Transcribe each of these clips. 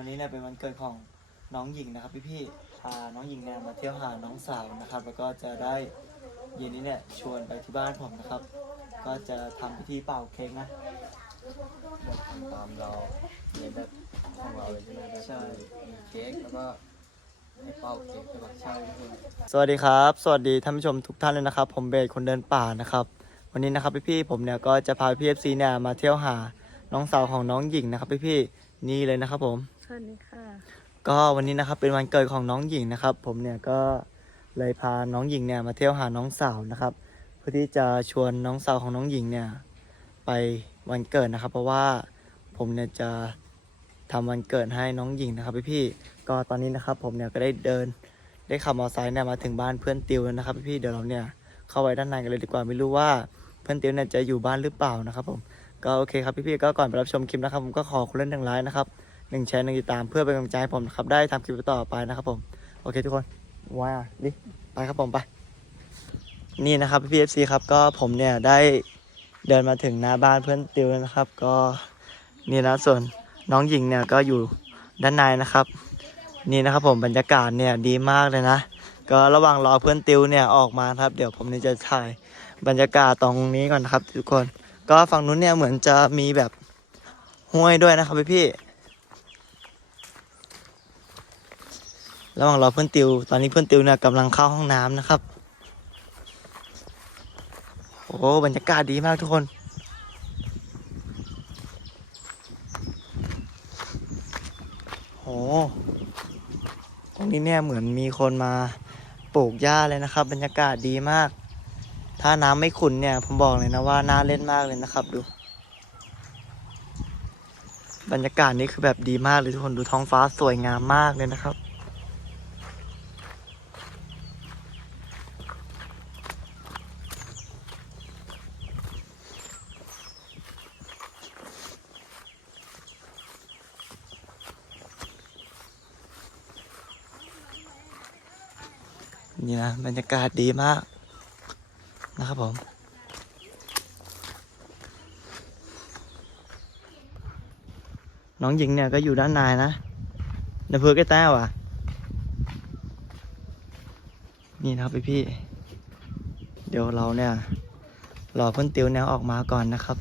วันนี้เนี่ยเป็นวันเกิดของน้องหญิงนะครับ พี่ๆพาน้องหญิงเนี่ยมาเที่ยวหาน้องสาวนะครับ แล้วก็จะได้เย็นนี้เนี่ยชวนไปที่บ้านผมนะครับ ก็จะทำพิธีเป่าเค้กนะแบบทำตามเราในแบบของเราเลยใช่ไหมแบบใช่ มีเค้กแล้วก็ให้เป่าเค้กใช่ปะใช่ทุกคนสวัสดีครับ สวัสดีท่านผู้ชมทุกท่านเลยนะครับ ผมเบสคนเดินป่านะครับ วันนี้นะครับพี่ๆผมเนี่ยก็จะพาพี่เอฟซีเนี่ยมาเที่ยวหาน้องสาวของน้องหญิงนะครับพี่ๆนี่เลยนะครับผม สวัสดีค่ะ ก็วันนี้นะครับเป็นวันเกิดของน้องหญิงนะครับ ผมเนี่ยก็เลยพาน้องหญิงเนี่ยมาเที่ยวหาน้องสาวนะครับ เพื่อที่จะชวนน้องสาวของน้องหญิงเนี่ยไปวันเกิดนะครับ เพราะว่าผมเนี่ยจะทำวันเกิดให้น้องหญิงนะครับ พี่ๆก็ตอนนี้นะครับ ผมเนี่ยก็ได้เดินได้ขับมอเตอร์ไซค์เนี่ยมาถึงบ้านเพื่อนติวแล้วนะครับ พี่ๆเดี๋ยวเราเนี่ยเข้าไปด้านในกันเลยดีกว่าไม่รู้ว่าเพื่อนติวเนี่ยจะอยู่บ้านหรือเปล่านะครับ ผมก็โอเคครับพี่ๆก็ก่อนไปรับชมคลิปนะครับผมก็ขอคุณเล่นหนึ่งไลค์นะครับ หนึ่งแชร์หนึ่งติดตามเพื่อเป็นกำลังใจให้ผมนะครับ ได้ทำคลิปต่อไปนะครับผม โอเคทุกคนว้าดิไปครับผมไป นี่นะครับพี่เอฟซีครับก็ผมเนี่ยได้เดินมาถึงหน้าบ้านเพื่อนติวนะครับ ก็นี่นะส่วนน้องหญิงเนี่ยก็อยู่ด้านในนะครับ นี่นะครับผมบรรยากาศเนี่ยดีมากเลยนะ ก็ระหว่างรอเพื่อนติวเนี่ยออกมาครับ เดี๋ยวผมเนี่ยจะถ่ายบรรยากาศตรงนี้ก่อนนะครับ ทุกคน ก็ฝั่งนู้นเนี่ยเหมือนจะมีแบบห้วยด้วยนะครับพี่พี่ ระหว่างรอเพื่อนติว ตอนนี้เพื่อนติวเนี่ยกำลังเข้าห้องน้ำนะครับ โอ้บรรยากาศดีมากทุกคนโหตรงนี้เนี่ยเหมือนมีคนมาปลูกหญ้าเลยนะครับ บรรยากาศดีมาก ถ้าน้ำไม่ขุ่นเนี่ย ผมบอกเลยนะว่าน่าเล่นมากเลยนะครับ ดู บรรยากาศนี้คือแบบดีมากเลยทุกคนดูท้องฟ้าสวยงามมากเลยนะครับ นะ บรรยากาศดีมาก นะครับผม น้องหญิงเนี่ยก็อยู่ด้านในนะนเพื่อใกล้แต้วอะ นี่นะครับพี่พี่ เดี๋ยวเราเนี่ยรอเพื่อนติวเนี่ยออกมาก่อนนะครับ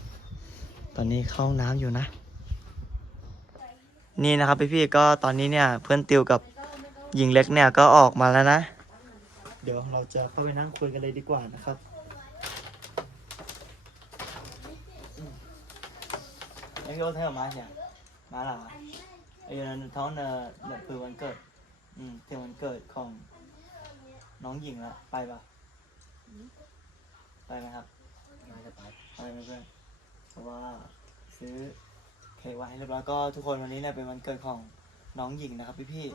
ตอนนี้เข้าน้ำอยู่นะ นี่นะครับพี่พี่ก็ตอนนี้เนี่ยเพื่อนติวกับหญิงเล็กเนี่ยก็ออกมาแล้วนะ เดี๋ยวเราจะเข้าไปนั่งคุยกันเลยดีกว่านะครับ em vô theo má nhỉ má là ai là tháo nè là từ วันเกิดอืมถึงวันเกิดของน้องหญิงละไปปะไปไหมครับน่จะไปไปไหมเพื่อนเพราะว่าซื้อเค้กไว้ให้เรียบร้อยก็ทุกคนวันนี้เนี่ยเป็นวันเกิดของน้องหญิงนะครับพี่พี่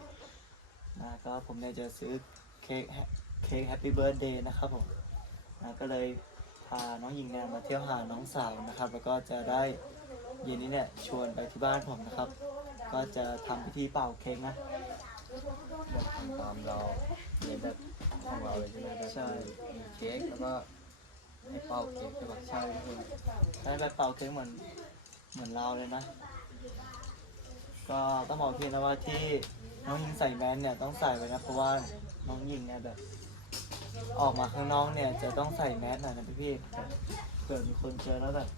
ๆนะก็ผมเนี่ยจะซื้อเค้ก เค้กแฮปปี้เบิร์ดเดย์นะครับผมนะก็เลยพาน้องหญิงเนี่ยมาเที่ยวหาน้องสาวนะครับ แล้วก็จะได้เย็นนี้เนี่ยชวนไปที่บ้านผมนะครับ ก็จะทำพิธีเป่าเค้กนะแบบทำตามเราในแบบของเราเลยใช่ไหมแบบใช่มีเค้กแล้วก็ให้เป่าเค้กใช่ปะใช่ทุกคนได้ไปเป่าเค้กเหมือนเหมือนเราเลยนะ ก็ต้องบอกพี่นะว่าที่น้องหญิงใส่แมสเนี่ยต้องใส่ไว้นะเพราะว่าน้องหญิงเนี่ยแบบ ออกมาข้างนอกเนี่ยจะต้องใส่แมสหน่อยนะพี่พี่เกิดมีคนเจอแล้วแบบ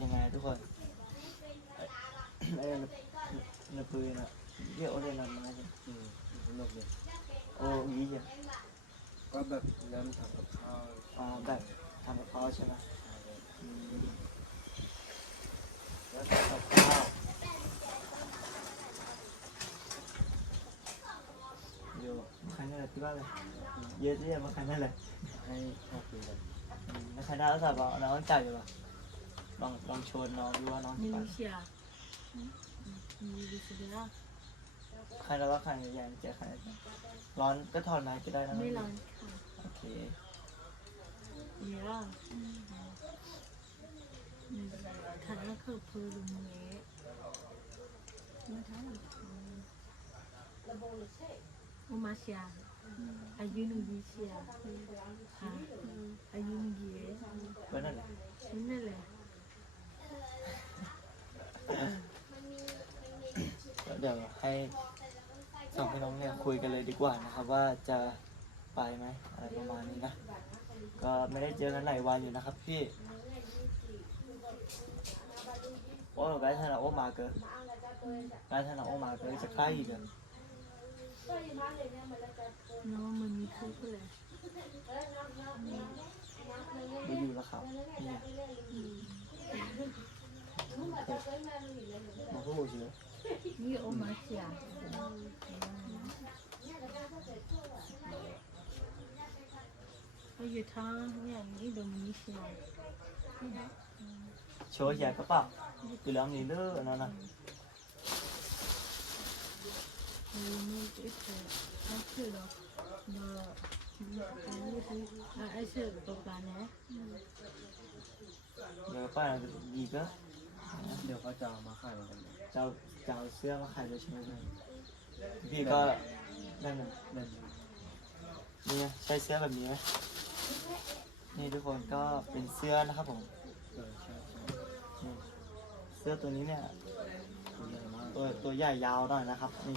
ยังไงทุกคนไอ้ไอ้ในปืนอะเรียกโอเดนันมาใช่อืมสนุกเลยโอ้ยจ้ะก็แบบเริ่มทำกับข้าวอ่าแบบทำกับเขาใช่ไหมใช่เลยอืมแล้วกับข้าวอยู่ มาใครนั่นแหละที่บ้านเลยเยอะที่มาใครนั่นแหละให้ชอบดูกันอืมแล้วใครน่ารักสับเราน้องจ่ายอยู่ปะลองลองชวนน้องดูว่าน้องมิจะไปลิเชียมิลิเชียใครแล้วว่าใครใหญ่ๆเจอใครร้อนก็ถอดไม้ก็ได้นะไม่ร้อนค่ะโอเคเยอะฐานะคือพูลุมเยมาทั้งโอมาเชีย 아유เชีย. 아, 아유는 기 회. ก็นั่นแหละ 맨날 해. เดี๋ยวให้สองพี่น้องเนี่ยคุยกันเลยดีกว่านะครับว่าจะไปไหมอะไรประมาณนี้นะ ก็ไม่ได้เจอกันหลายวันอยู่นะครับพี่โอ้ยการทำงานโอ้มาเกินการทำงานโอ้มาเกอร์จะใกล้อีกแล้ว น้องมันมีทุกข์เลยไม่อยู่แล้วครับนี่มาพูดเฉยนี่โอมาเชียเขาอยู่ทางเนี่ยอินโดนีเซียโชว์ใหญ่กระเป๋าคือแล้วนี่เด้อนั่นนะ เออไอเสื้อตกตาเนี่ยเดี๋ยวป้าดีก็เดี๋ยวเขาจะเอามาขายเหมือนกันเจ้าเจ้าเสื้อมาขายเลยใช่ไหมพี่ก็นั่นน่ะนั่นนี่ไงใช่เสื้อแบบนี้ไหมนี่ทุกคนก็เป็นเสื้อนะครับผมเออใช่ใช่นี่เสื้อตัวนี้เนี่ย ตัวใหญ่มากตัวตัวใหญ่ยาวหน่อยนะครับนี่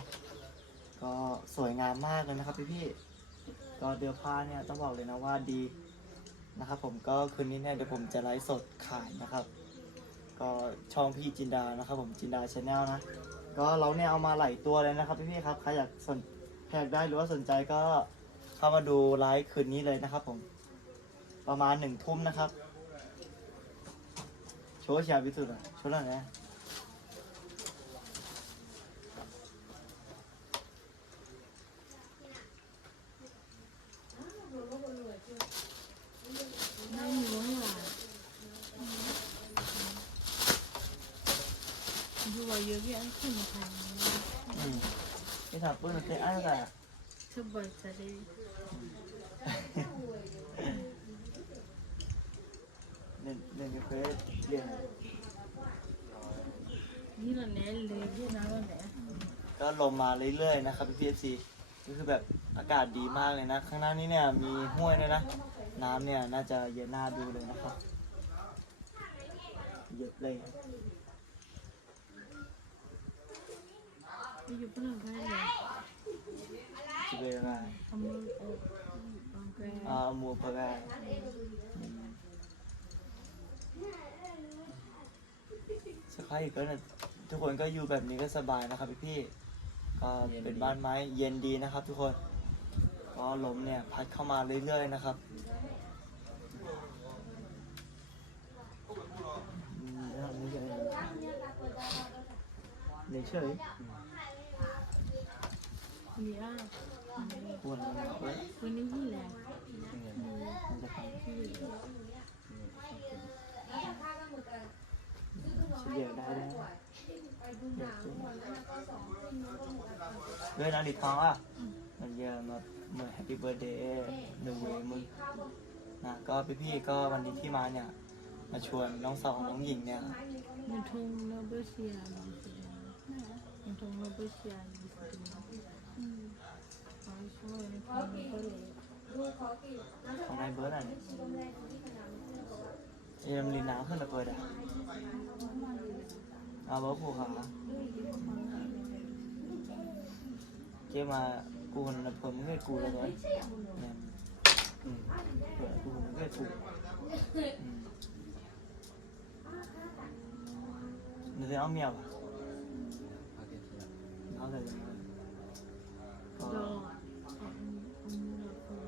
ก็สวยงามมากเลยนะครับพี่พี่ก็เดือผ้าเนี่ยต้องบอกเลยนะว่าดีนะครับผมก็คืนนี้เนี่ยเดี๋ยวผมจะไลฟ์สดขายนะครับ ก็ช่องพี่จินดานะครับ ผมจินดาชาแนลนะก็เราเนี่ยเอามาหลายตัวเลยนะครับพี่พี่ครับใครอยากสนใครอยากได้หรือว่าสนใจก็เข้ามาดูไลฟ์คืนนี้เลยนะครับ ผม ประมาณหนึ่งทุ่มนะครับโชว์เชียร์พิสุทธิ์อะโชว์หน่อยนะ ไม่มีว่าดูว่าเยอะแยะขึ้นมาทาง อืมนี่ถามปื้นมันเป็นอะไรอะ ส บายใจเลยเรียนเรียนเคยเรียนนี่เราแน่เลยที่น้ำเราแน่ก็ลมมาเรื่อยๆนะครับพี่พีเอฟซีก็คือแบบอากาศดีมากเลยนะ ข้างหน้านี้เนี่ยมีห้วยด้วยนะ น้ำเนี่ยน่าจะเย็นน่าดูเลยนะครับเยอะเลยอยู่เพื่อนกันเลยจะเป็นยั งไงทำมือโอ้บางแกอ่ามัวปะกายสักพักอีกก็นี่ยทุกคนก็อยู่แบบนี้ก็สบายนะครับพี่พี่ก็เป็นบ้านไม้เย็นดีนะครับ ทุกคน ก็ลมเนี่ยพัดเข้ามาเรื่อยๆนะครับเฉยเดี๋ยวเฉย มีอะปวดมันเว้วันนี้ที่แหละเป็นไงมันจะทำเฉลี่ยได้แล้วเฮ้ยนาฬิกาอะมันเยอะมาเหมื่อ Happy Birthday หนึ่งเวมึงนะก็พี่ๆก็วันนี้ที่มาเนี่ย มาชวนน้องสองน้องหญิงเนี่ยมันทงโนเบเซียมันทงโนเบเซียอืมเขาช่วยมันทงก็เลย ของนายเบิร์ดอะเนี่ยเอ็มลินน้ำขึ้นระเบิดอะเอาเบิร์ดผูกขาเกมา กูคนละเพิ่มมึงให้กูเลยเนี่ยอืมเผื่อกูมึงให้กูอืมเดี๋ยวเอาเมียป่ะพาเกตเทียเอาแต่ยังไงก็ รออืมอืมรอ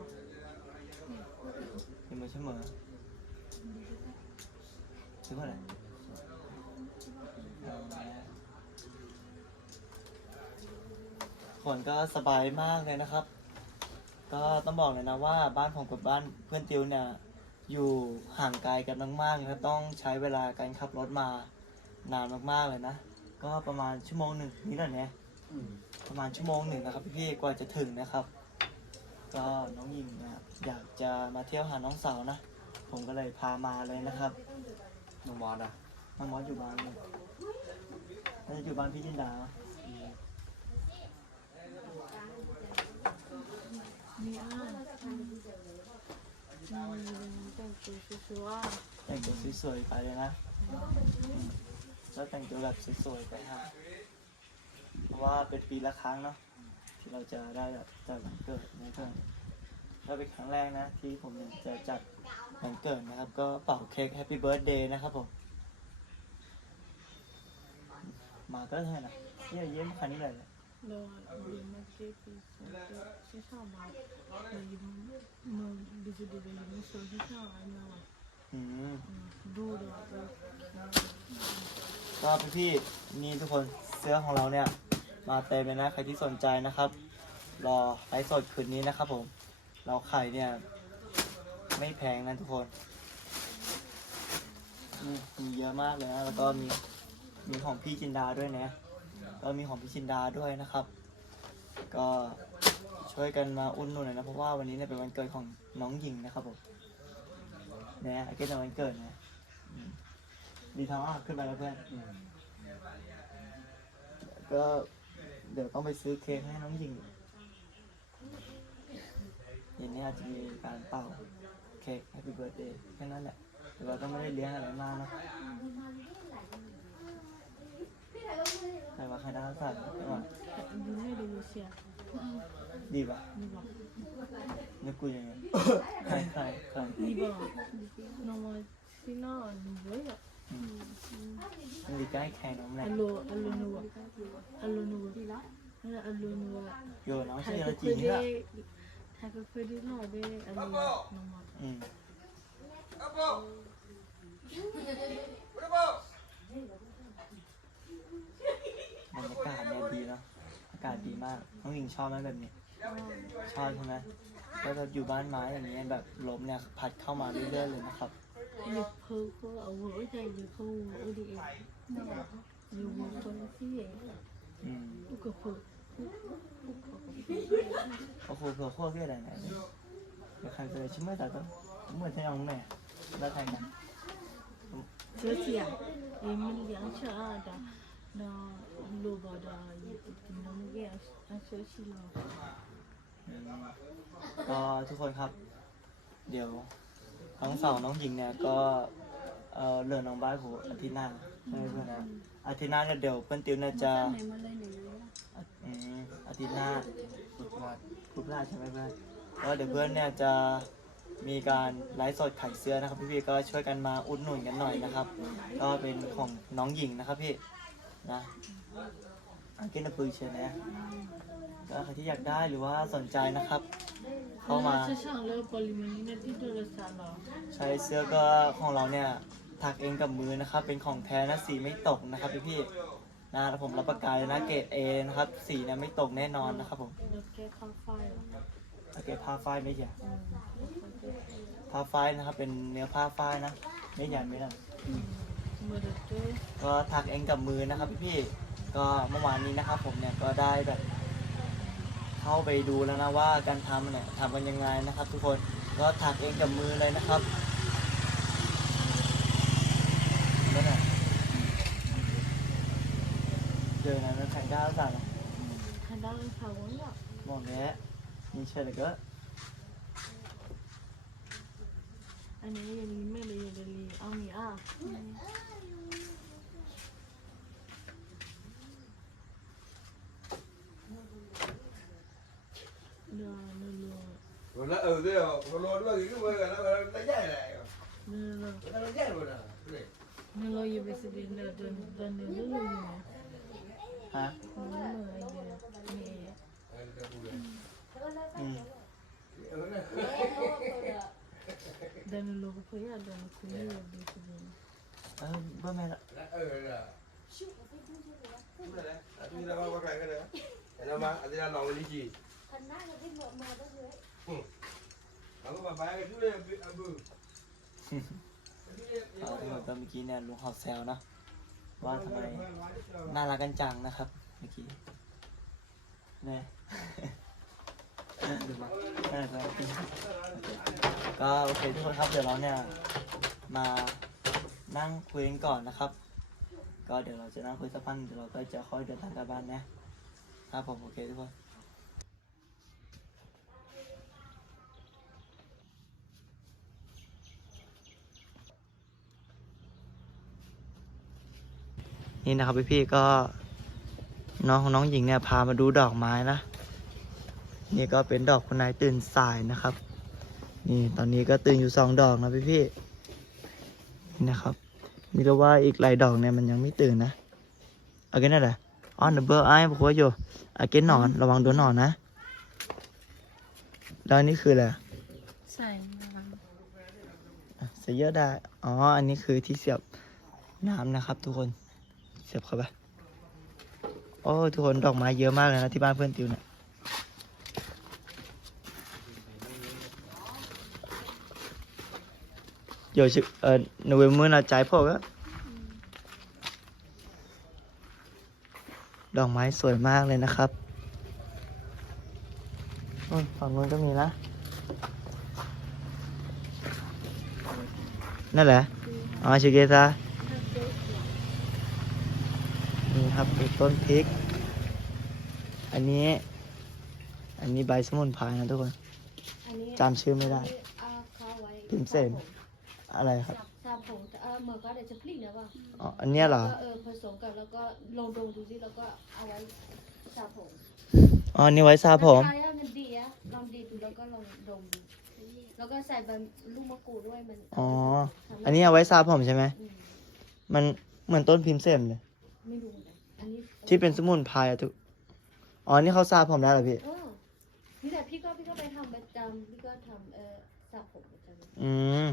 ยังไม่ใช่เหมือ ซื้อมาไหนฝนก็สบายมากเลยนะครับ ก็ต้องบอกเลยนะว่าบ้านผมกับบ้านเพื่อนติวเนี่ย อยู่ห่างไกลกันมากๆนะต้องใช้เวลาการขับรถมานานมากๆเลยนะ ก็ประมาณชั่วโมงหนึ่งนี่แหละเนี่ยประมาณชั่วโมงหนึ่งนะครับพี่กว่าจะถึงนะครับ ก็น้องยิงนี่ยอยากจะมาเที่ยวหาน้องสาวนะ ผมก็เลยพามาเลยนะครับ น้องมอสอะน้องมอสอยู่บ้านเลยน่าจะอยู่บ้านพี่จินดามีอะอืมแต่งตัวสวยแต่งตัวสวยๆไปเลยนะอืมแล้วแต่งตัวแบบสวยๆไปฮะเพราะว่าเป็นปีละครั้งเนาะที่เราจะได้แบบจัดวันเกิดนะเพื่อนก็เป็นครั้งแรกนะที่ผมเนี่ยจะจัด วันเกิดนะครับ ก็เป่าเค้กแฮปปี้เบิร์ดเดย์นะครับผม มาก็ได้นะเยี่ยมเยี่ยมคันนี้เลย då blir man kritisk så sa man man betyder det ju så så sa man อืม ก็พี่ๆนี่ทุกคนเสื้อของเราเนี่ย มาเต็มเลยนะ ใครที่สนใจนะครับ รอไลฟ์สดคืนนี้นะครับผม เราขายเนี่ย ไม่แพงนะทุกคนนี่มีเยอะมากเลยนะแล้วก็มีมีของพี่จินดาด้วยนะก็มีของพี่จินดาด้วยนะครับ ก็ช่วยกันมาอุ่นหนุนหน่อยนะเพราะว่าวันนี้เนี่ยเป็นวันเกิดของน้องหญิงนะครับผมเนี่ยอาเกตเป็นวันเกิดนะมดีท้องอะขึ้นไปแล้วเพื่อนก็เดี๋ยวต้องไปซื้อเค้กให้น้องหญิงเย็นนี้อาจจะมีการเป่า เค้ก Happy Birthday แค่นั้นแหละแต่เราก็ไม่ได้เลี้ยงอะไรมากเนอะใครว่าใครได้สั่งไม่ว่า du med det vill säga ดีป่ะ ni bara นึกกูยังไงใครใครใคร ni bara när man sina ni börjar อืมมันดีใกล้แข่งน้องแหละ allo allo nu allo nu eller allo nu โยน้องชื่อ tack อะ ไรจี för นี่ละ det tack för det nu det allo normalt อืมบรรยากาศเนี่ยดีเนาะอากาศดีมากน้องหญิงชอบไหมแบบนี้ ชอบใช่ไหมแล้วเราอยู่บ้านไม้อย่างเงี้ยแบบลมเนี่ยพัดเข้ามาเรื่อยๆเลยนะครับ ni pågår och vårt är ju på och det är ju vårt på det är อืม och på ก็คือเผื่ เขาคุยกับพวกเรื่องอะไรนะเดี๋ยวใครจะชิมไม่ตัดก็เมื่อใช้เองไหนแล้วใครนะเชื่อเสียเอ็มเลี้ยงชาดานาลูบาดาอยู่ที่น้องแก่เชื่อชิลก็ทุกคนครับ เดี๋ยวทั้งสองน้องหญิงเนี่ยก็เออเรือนน้องบ้านหูอาทิตย์หน้าใช่ไหมเพื่อนนะอาทิตย์หน้าเนี่ยเดี๋ยวเพื่อนติวเนี่ยจะ อาทิตย์หน้าพุธพลาดสพุธพลาดใช่ไหมเพื่อนแล้เดี๋ยวเพื่อนเนี่ยจะมีการไลฟ์สดขายเสื้อนะครับ พี่พี่ก็ช่วยกันมาอุดหนุนกันหน่อยนะครับ ก็เป็นของน้องหญิงนะครับพี่นะอากินปืนเชียร์นะก็ใครที่อยากได้หรือว่าสนใจนะครับ เข้ามาใช้เสื้อก็ของเราเนี่ยถักเองกับมือนะครับ เป็นของแท้นะสีไม่ตกนะครับพี่พี่ นะครับผมรับประกันนะเกรดเอนะครับสีเนี่ยไม่ตกแน่นอนนะครับผมเกตทำไฟเกรดผ้าฝ้ายไม่ใหญ่ผ้าฝ้ายนะครับ เป็นเนื้อผ้าฝ้ายนะ ไม่ใหญ่ไม่หนี้ยก็ถักเองกับมือนะครับพี่ๆก็เมื่อวานนี้นะครับ ผมเนี่ยก็ได้แบบเข้าไปดูแล้วนะว่าการทำเนี่ยทำกันยังไงนะครับ ทุกคนก็ถักเองกับมือเลยนะครับ giờ này nó thành ra sao rồi คันด้านเขาเนี่ย mòn bé nhìn xe là cỡ อันนี้อย่างนี้ไม่เลยอย่างนี้เอาหนีอะ เรือเรือเรือ Rồi nó ừ thế rồi, nó lo nó gì cái bơi rồi nó nó nhảy lại. เรือ Nó nhảy rồi nè. เรือเรืออยู่ไปสิเดินเดินเดินเรือเรืออยู่นะะ ừ nè Tôi ra qua cái này nó mà anh ra lòng đi gì nó có bà bà cái thứ này bự เอาที่ผมก็เมื่อกี้เนี่ยลุงหอบแซ ว่าทำไมน่ารักกันจังนะครับเมื่อกี้นี่ดูมาน่ารักก็โอเคทุกคนครับเดี๋ยวเราเนี่ยมานั่งคุยกันก่อนนะครับ ก็เดี๋ยวเราจะนั่งคุยสักพักหนึ่งเดี๋ยวเราก็จะค่อยเดินทางกลับบ้านนะครับผมโอเคทุกคน นี่นะครับพี่ๆก็น้องของน้องหญิงเนี่ยพามาดูดอกไม้นะ นี่ก็เป็นดอกคุณนายตื่นสายนะครับ นี่ตอนนี้ก็ตื่นอยู่สองดอกนะพี่พี่ๆนี่นะครับมีแต่ว่าอีกหลายดอกเนี่ยมันยังไม่ตื่นนะเอากันนั่นแหละอ๋อเดบเบอร์ไอ้บอกว่าอยู่เอากันหนอนระวังโดนหนอนนะแล้วอันนี้คืออะไรใส่น้อะเสียเยอะได้อ๋ออันนี้คือที่เสียบน้ำนะครับทุกคน เสียบเข้าไป โอ้ทุกคนดอกไม้เยอะมากเลยนะที่บ้านเพื่อนติวเนี่ยเดี๋ยวชิเอ่อหนูเวมือนาใจพ่อก็ดอกไม้สวยมากเลยนะครับฝั่งนู้นก็มีนะ นั่นแหละ อ๋อชิเกซา นี่ครับเป็นต้นพริก อันนี้ อันนี้ใบสมุนไพรนะทุกคนอันนี้จำชื่อไม่ได้เอาเข้าไว้พิมพ์เสนอะไรครับซาผงเออเหมือนก็เดี๋ยวจะพลิกนะว่าอ๋ออันเนี้ยเหรอเออผสมกันแล้วก็ลองดมดูสิแล้วก็เอาไว้ซาผงอ๋อนี่ไว้ซาผมใช่แล้วมันดีอะลองดีดูแล้วก็ลองดมดูแล้วก็ใส่ใบลูกมะกรูดด้วยมันอ๋อทำให้อันนี้เอาไว้ซาผมใช่ไหมอืมมันเหมือนต้นพิมพ์เสนเลยไม่รู้ ที่เป็นสมุนไพรอะทุกอ๋อนี่เขาซาผมได้เหรอพี่เออนี่แหละพี่ก็พี่ก็ไปทำประจำพี่ก็ทำเออซาผมประจำอืม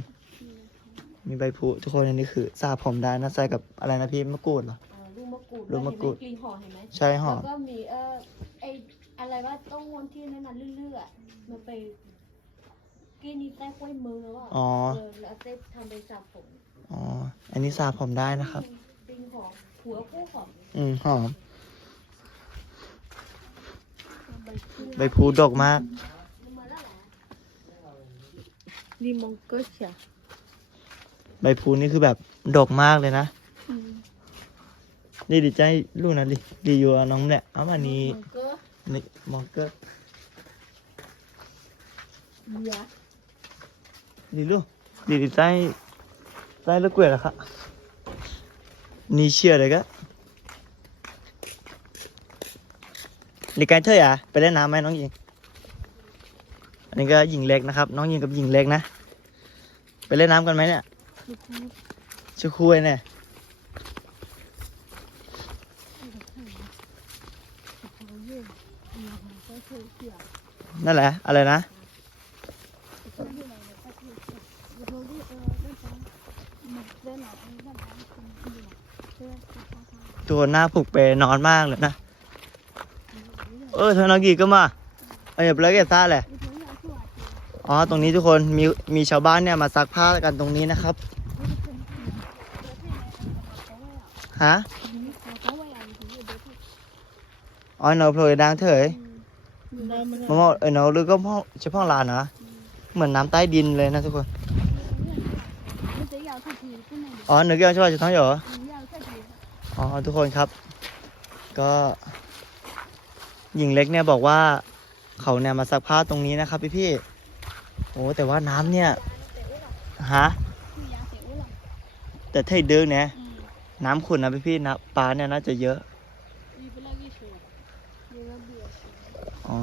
มีใบพลูทุกคนอันนี้คือซาผมได้นะใส่กับอะไรนะพี่มะกรูดเหรอ เออลูกมะกรูดลูกมะกรูด เห็นไหกลิ่นหอมเห็นไหมใช่หอแล้วมก็มีเออไออะไรว่าต้องวนที่นั่นน่ะเรื่อยๆอะมันไปกินนี่ใต้กล้วยมือแล้วอะอ๋อ เออแล้วเต้ทำเป็นสาผมอ๋อ อันนี้ซาผมได้นะครับปิ้งหอมหัวกู้หอม อืมหอม ใบพลูดกมากมาแล้วเหรอำลิมงก็เชียใบพลูนี่คือแบบดกมากเลยนะดีดีใจลูกนะดิดีอยู่อะน้องเนี่ยเอามานี่มันก็นี่มองเกอร์ยาดีลูกดีดีใจใจลูกเกลือละครับนี่เชื่อเลยก็ ดีการเถอะอะไปเล่นน้ำไหมน้องหญิง อันนี้ก็หญิงเล็กนะครับ น้องหญิงกับหญิงเล็กนะ ไปเล่นน้ำกันไหมเนี่ยชูคุยเนี่ยนั่นแหละ อะไรนะ ตัวหน้าผูกเปนอนมากเลยนะ เออเธอน้องกีก็มาเอ้ยเปลกเกซ่าแหละอ๋อตรงนี้ทุกคนมีมีชาวบ้านเนี่ยมาซักผ้ากันตรงนี้นะครับฮะอ๋อเนาโปรยดังเถยเดิมมันมะม่วงเออเนาะหรือก็พ่อเฉพาะลานนะเหมือนน้ำใต้ดินเลยนะทุกคนอ๋อหนึ่งเกี่ยวใช่ป่ะจะท้องเหรออ๋อทุกคนครับ ก็ หญิงเล็กเนี่ยบอกว่าเขาเนี่ยมาซักผ้าตรงนี้นะครับพี่พี่ๆโอ้แต่ว่าน้ำเนี่ยฮะแต่ถ้าอีกเดินเนี่ยน้ำขุ่นนะพี่พี่ๆนะปลาเนี่ยน่าจะเยอะอ๋อ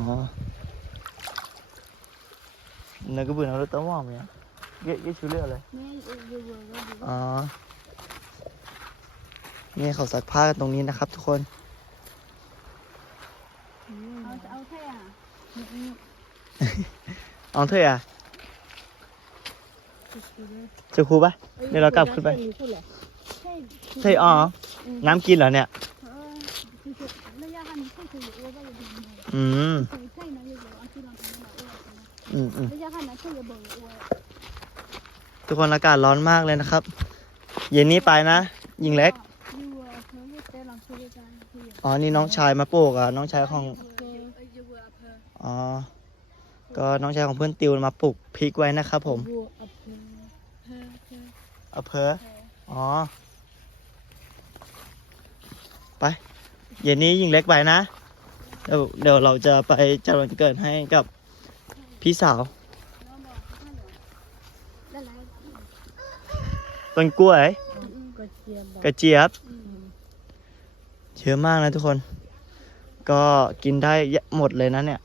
เนื้อกระเบื้องเราต้องว่างไหมอะเยอะเยอะชื่อเรื่องอะไรอ๋อนี่เขาซักผ้ากันตรงนี้นะครับทุกคน เอาแค่อะเอาเถอะอะจะคูปะเดี๋ยวเรากลับขึ้นไป ใช่อ๋อ น้ำกินเหรอเนี่ย อืม อืมอืมทุกคนอากาศร้อนมากเลยนะครับ เย็นนี้ไปนะ ยิงเล็ก อ๋อ นี่น้องชายมาปลูกอะ น้องชายของ อ๋อ ก็น้องชายของเพื่อนติวมาปลูกพริกไว้นะครับผมอำเภออ๋อ ไป เย็นนี้ยิงเล็กไปนะ เดี๋ยวเดี๋ยวเราจะไปจัดวันเกิดให้กับพี่สาว ต้นกล้วย กระเจี๊ยบ เยอะมากนะทุกคน ก็กินได้หมดเลยนะเนี่ย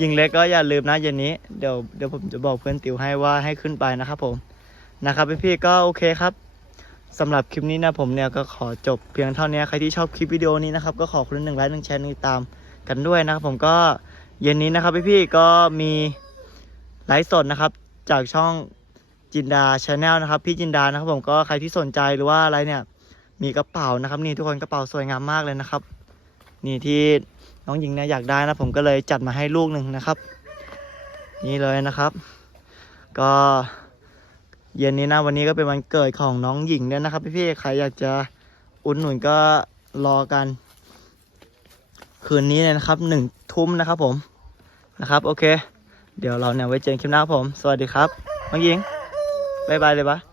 ยิงเล็กก็อย่าลืมนะเย็นนี้เดี๋ยวเดี๋ยวผมจะบอกเพื่อนติวให้ว่าให้ขึ้นไปนะครับผมนะครับพี่ๆก็โอเคครับสำหรับคลิปนี้นะผมเนี่ยก็ขอจบเพียงเท่านี้ใครที่ชอบคลิปวิดีโอนี้นะครับก็ขอคนละหนึ่งไลค์หนึ่งแชร์หนึ่งตามกันด้วยนะครับผมก็เย็นนี้นะครับพี่ๆก็มีไลฟ์สดนะครับจากช่องจินดาชาแนลนะครับพี่จินดานะครับผมก็ใครที่สนใจหรือว่าอะไรเนี่ยมีกระเป๋านะครับนี่ทุกคนกระเป๋าสวยงามมากเลยนะครับ นี่ที่ น้องหญิงเนี่ยอยากได้นะผมก็เลยจัดมาให้ลูกหนึ่งนะครับ นี่เลยนะครับ ก็เย็นนี้นะวันนี้ก็เป็นวันเกิดของน้องหญิงด้วยนะครับพี่ๆใครอยากจะอุดหนุนก็รอกัน คืนนี้เลยนะครับหนึ่งทุ่มนะครับผมนะครับ โอเค เดี๋ยวเราเนี่ยไว้เจอกันคลิปหน้าครับผม สวัสดีครับน้องหญิงบายบายเลยปะ